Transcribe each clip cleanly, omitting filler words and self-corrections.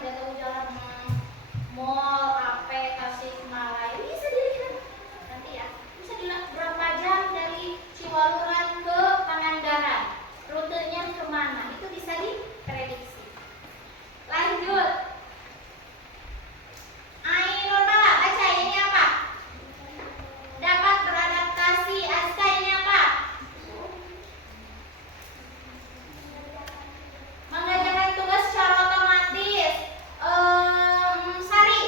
tidak tahu jalan mall AP Tasikmalaya, bisa dilihat nanti ya. Bisa dilihat berapa jam dari Ciwaluran ke Pangandaran, rutenya kemana, itu bisa diprediksi. Lanjut, Ainurba, baca ini apa? Dapat beradaptasi. Aska, ini apa? Mengerjakan tugas secara otomatis. Sari,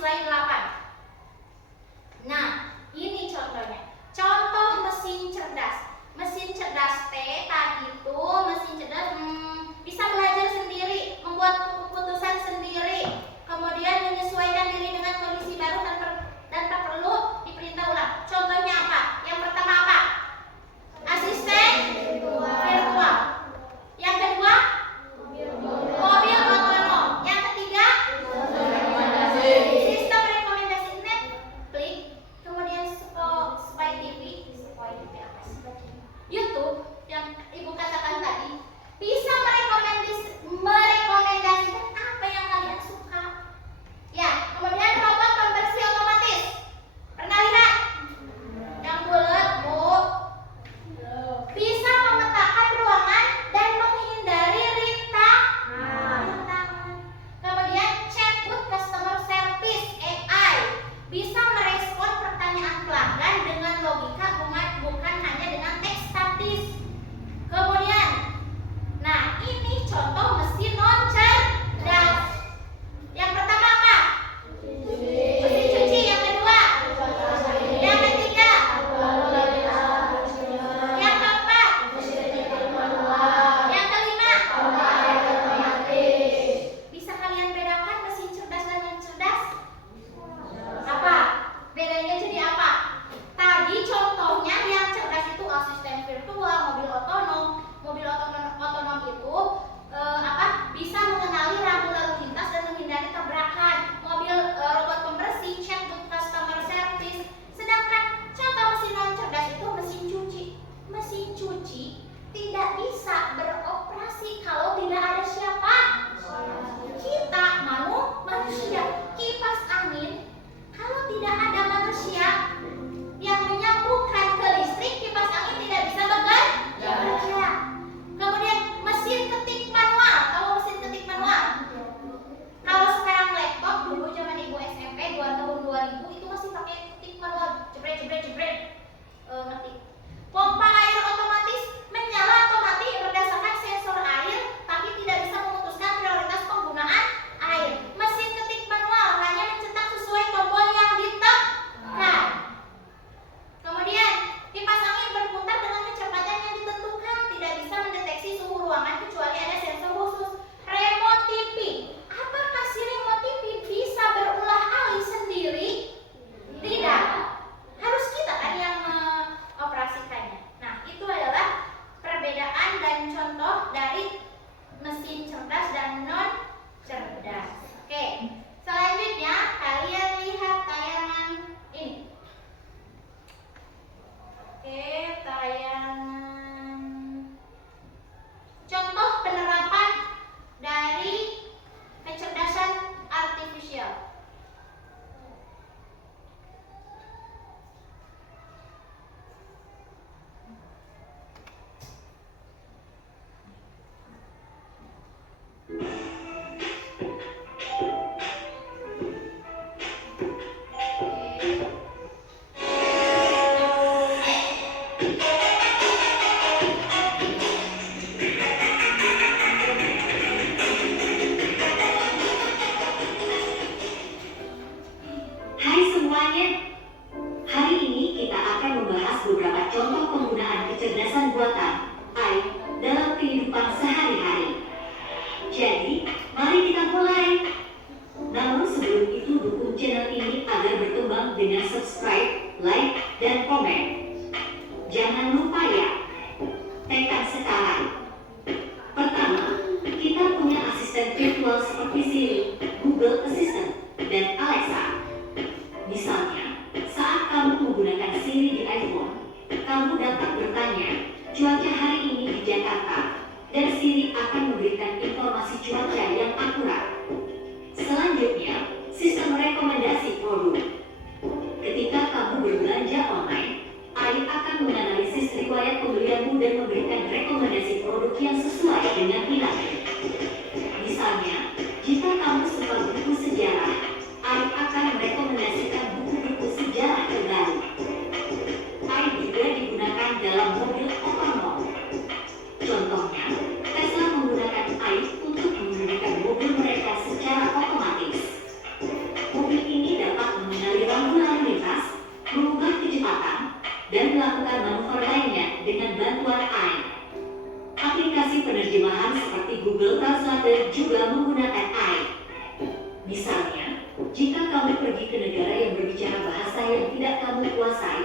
slide 8. Nah, ini contohnya. Contoh mesin cerdas. Mesin cerdas tadi itu mesin cerdas bisa belajar sendiri, membuat keputusan sendiri, kemudian menyesuaikan diri dengan kondisi baru tanpa perlu diperintah ulang. Contohnya apa? Yang pertama apa? Asisten virtual. Yang kedua, mobil otonom. Yang ketiga, sistem rekomendasi Netflix. Kemudian Spy TV apa sih? YouTube yang Ibu katakan tadi bisa merekomendasikan apa yang kalian suka. Ya, kemudian robot pembersih otomatis. Pernah lihat? Yang bulat, Bu. Bisa memetakan ruangan dan menghindari rintangan. Kemudian chatbot customer service AI bisa merespon pertanyaan pelanggan dengan logika bukan hanya dengan teks statis. Kemudian, nah ini contoh mesin non cerdas. Yang pertama apa? Mesin cuci. Yang kedua, yang ketiga, yang keempat, yang kelima. Bisa kalian bedakan mesin cerdas dan non cerdas? Apa? Bedanya jadi apa? Tadi contohnya yang cerdas itu asisten virtual, mobil otonom itu bisa mengenali rambu lalu lintas dan menghindari tabrakan. Mobil robot pembersih, chatbot customer service. Sedangkan contoh mesin non cerdas itu mesin cuci. Mesin cuci tidak bisa beroperasi kalau tidak ada siapa? Kita, manusia. Kipas angin kalau tidak ada manusia yang menyambungkan ke listrik, kipas angin tidak bisa bekerja. Kemudian mesin ketik manual. Tahu mesin ketik manual? Kalau sekarang laptop, dulu zaman Ibu SMP tahun 2000 itu masih pakai ketik manual, jebret. Ngetik. Pompa air otomatis menyala atau mati berdasarkan sensor air, tapi tidak bisa memutuskan prioritas penggunaan air. Mesin ketik manual hanya mencetak sesuai tombol yang ditekan. Kemudian kipas angin berputar dengan kecepatan yang ditentukan, tidak bisa mendeteksi suhu ruangan kecuali ada sensor khusus. Remote TV. Apakah si remote TV bisa berulah alik sendiri? Tidak. Harus kita kan yang mengoperasikannya. Nah, itu adalah perbedaan dan contoh dari mesin cerdas dan non cerdas. Oke. Selanjutnya kalian lihat tayangan ini. Oke, tayangan contoh penerapan dari kecerdasan artifisial. Hai semuanya, hari ini kita akan membahas beberapa contoh penggunaan kecerdasan buatan AI dalam kehidupan sehari-hari. Jadi, mari kita mulai. Namun sebelum itu dukung channel ini agar berkembang dengan subscribe, like, dan komen. Jangan lupa ya, tekan sekarang. Pertama, kita punya asisten virtual seperti Siri, Google Assistant, dan Alexa. Misalnya, saat kamu menggunakan Siri di iPhone, kamu dapat bertanya, cuaca hari ini di Jakarta, dan Siri akan memberikan informasi cuaca yang akurat. Selanjutnya, sistem rekomendasi produk. Ketika kamu berbelanja online, AI akan menganalisis riwayat pembelianmu dan memberikan rekomendasi produk yang sesuai dengan minatmu. Misalnya, jika kamu suka buku sejarah, AI akan merekomendasikan buku-buku sejarah terbaru. AI juga digunakan dalam mobil otonom. Contohnya, Tesla menggunakan AI untuk mengemudikan melakukan manuver lainnya dengan bantuan AI. Aplikasi penerjemahan seperti Google Translator juga menggunakan AI. Misalnya, jika kamu pergi ke negara yang berbicara bahasa yang tidak kamu kuasai,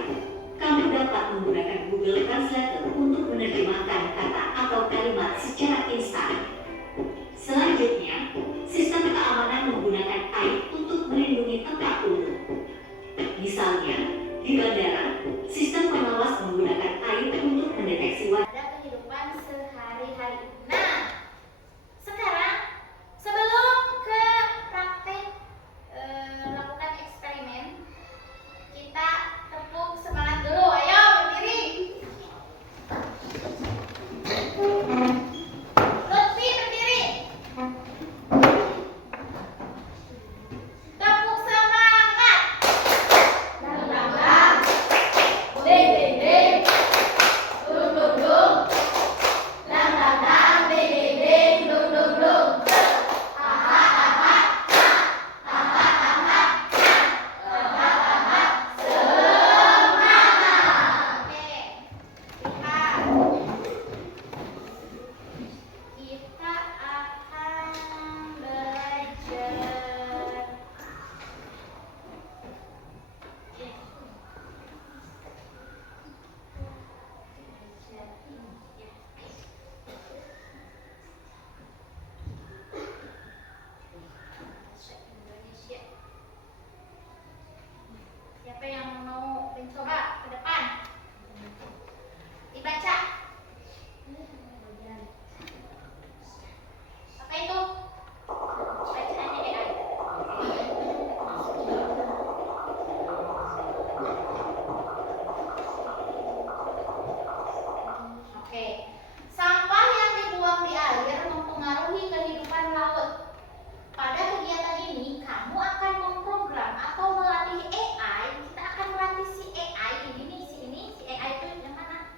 kamu dapat menggunakan Google Translator untuk menerjemahkan kata atau kalimat secara instan. Selanjutnya, sistem keamanan menggunakan AI untuk melindungi tempat umum. Misalnya, di bandara, sistem pengawas menggunakan AI untuk mendeteksi wajah. Pada kehidupan sehari-hari. Nah, sekarang sebelum ke praktek lakukan eksperimen, kita tepuk semangat dulu. Ayo berdiri. Lutfi berdiri. Tepuk semangat. Lang-lang-lang. Ding-ding-ding. Dung-dung-dung. Lang-lang-lang. Ding-ding-ding. Dung-dung-dung. Ha-ha-ha-ha. Ha-ha-ha-ha. Ha-ha-ha-ha. Semangat. Oke. Kita akan belajar bahasa Indonesia. Siapa yang mau mencoba ke depan? Dibaca. Apa itu? Bacaannya AI. Oke. Sampah yang dibuang di air mempengaruhi kehidupan laut. Pada kegiatan ini, kamu akan memprogram atau melatih AI. Kita akan melatih si AI ini, si AI itu yang mana?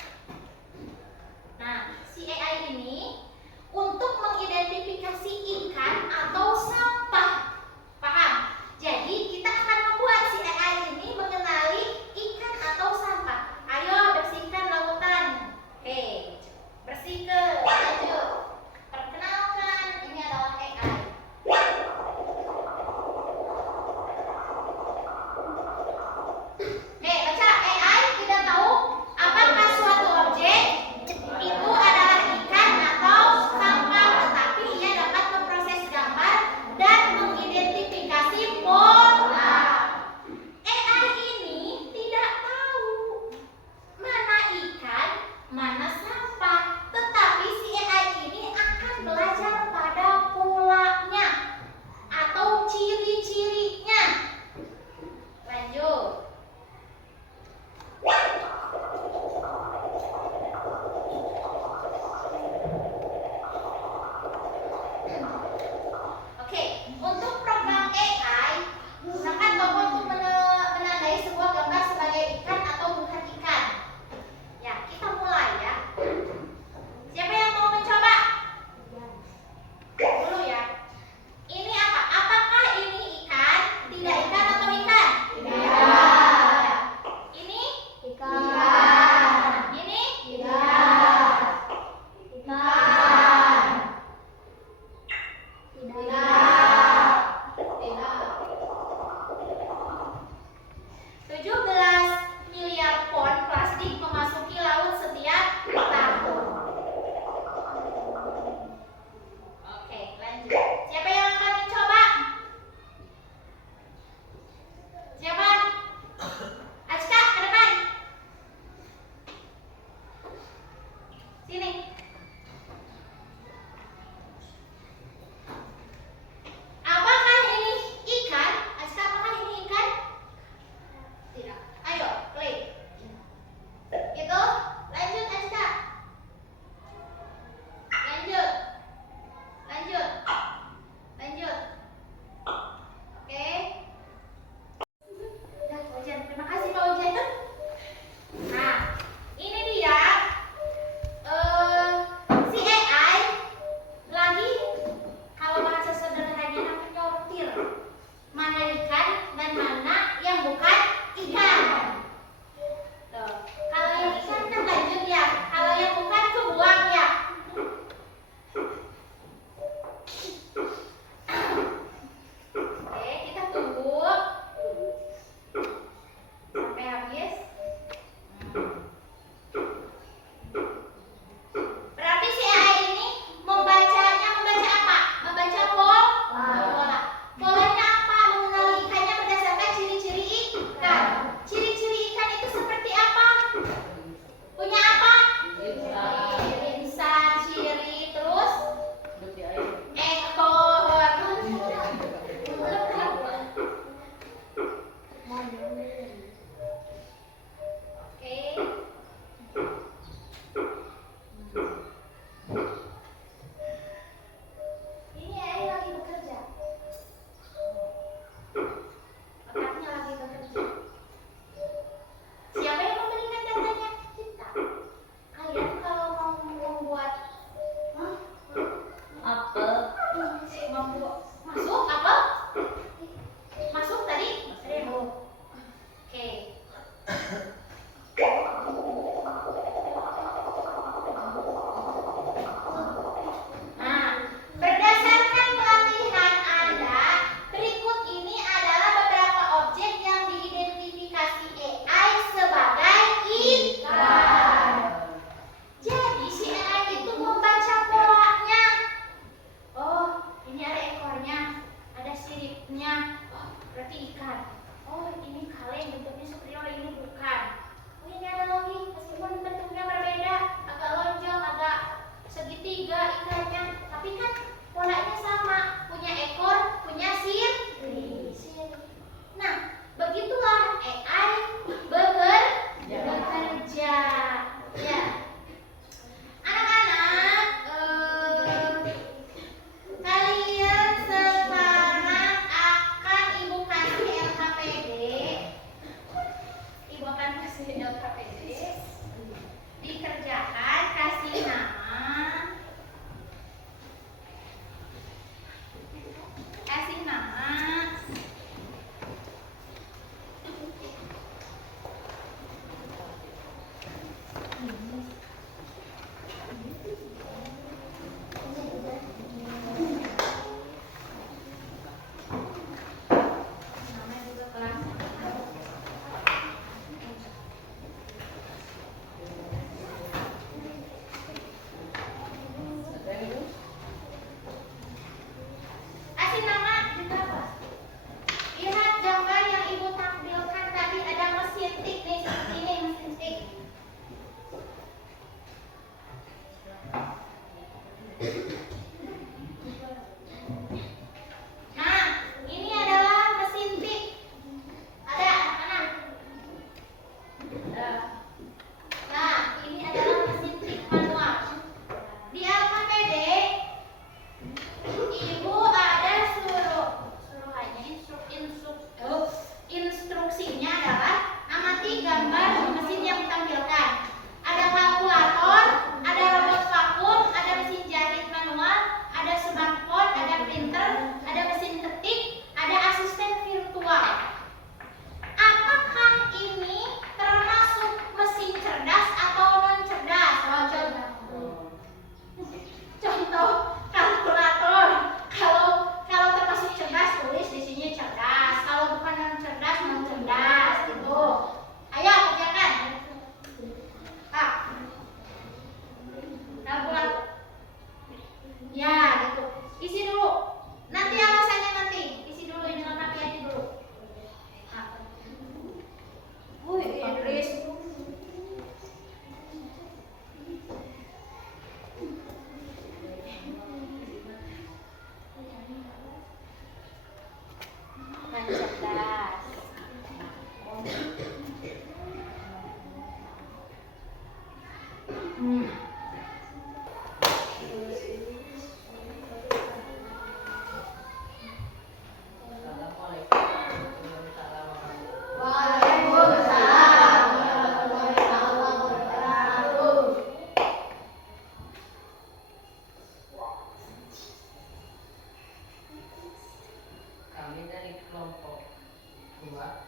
kedua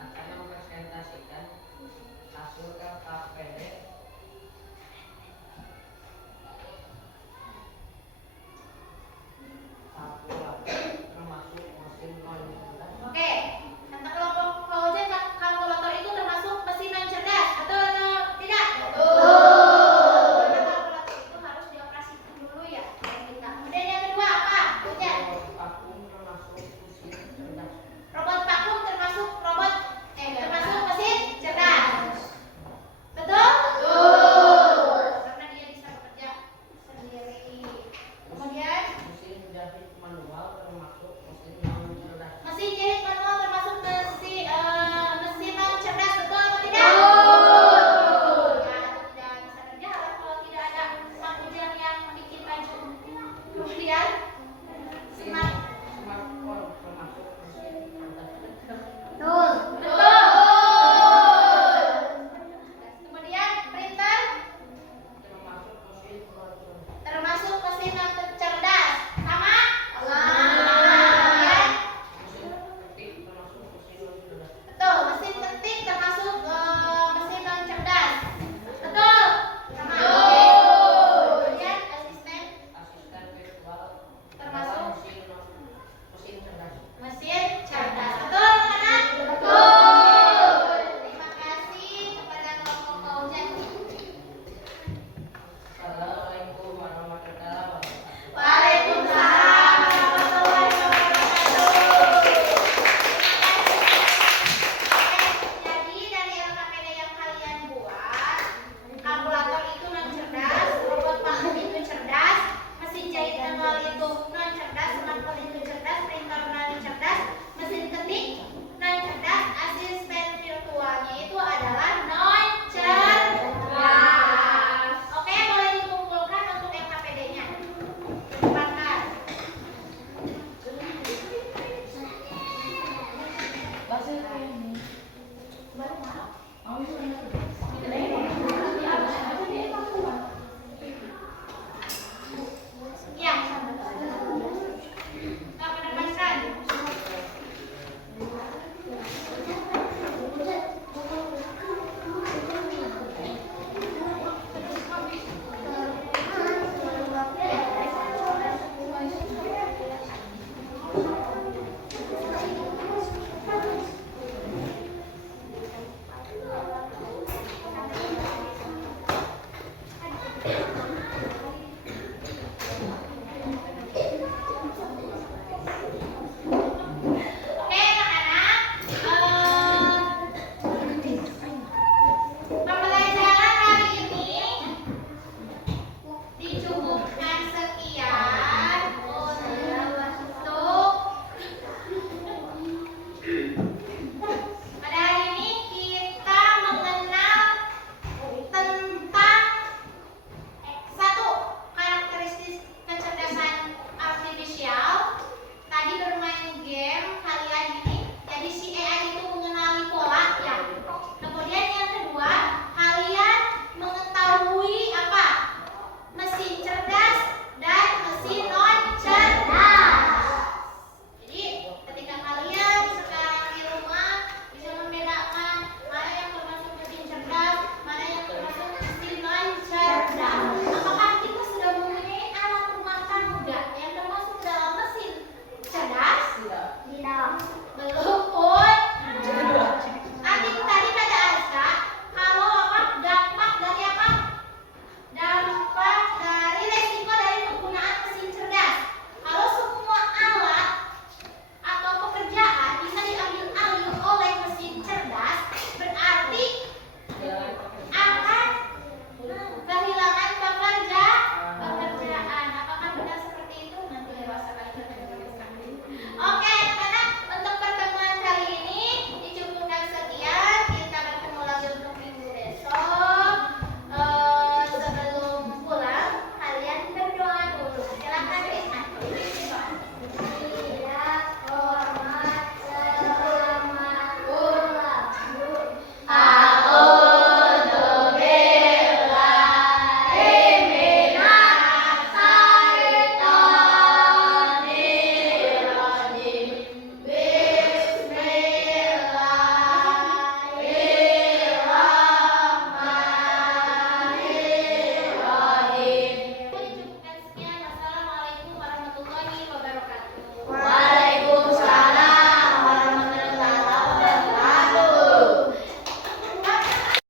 akan mempresentasikan hasil LKPD kalkulator termasuk mesin non cerdas. Oke, kata kelompok Fauzan, kalkulator itu termasuk mesin non cerdas, betul atau tidak? Betul. Karena kalkulator itu harus dioperasikan dulu ya oleh kita. Kemudian yang kedua apa? Fauzan. Robot vakum termasuk mesin cerdas. Robot vakum termasuk termasuk mesin cerdas. Betul? Betul. Karena dia bisa bekerja sendiri. Kemudian Mesin jahit manual termasuk mesin non cerdas. mesin jahit manual termasuk mesin non cerdas, betul atau tidak? Betul. Ya, tidak bisa berjalan kalau tidak ada Mang Ujang yang bikin baju. Kemudian Smartphone termasuk mesin cerdas. betul. Betul. Kemudian printer Termasuk mesin non cerdas. termasuk mesin non cerdas. Sama? Sama. Kemudian Mesin ketik termasuk mesin non cerdas. betul, mesin ketik termasuk mesin non cerdas. Betul. Sama. Kemudian asisten Asisten virtual termasuk mesin cerdas. mesin cerdas. Betul, anak? Betul. Terima kasih kepada kelompok Fauzan. Assalamualaikum warahmatullahi wabarakatuh. Waalaikumsalam warahmatullahi wabarakatuh. Jadi dari LKPD yang kalian buat, kalkulator itu non cerdas, robot vakum itu cerdas, mesin jahit manual itu non cerdas, smartphone itu cerdas, printer non cerdas, mesin ketik non cerdas, asisten virtualnya itu adalah non cerdas. Oke, boleh dikumpulkan untuk LKPD-nya. Cepatkan. Baru mau?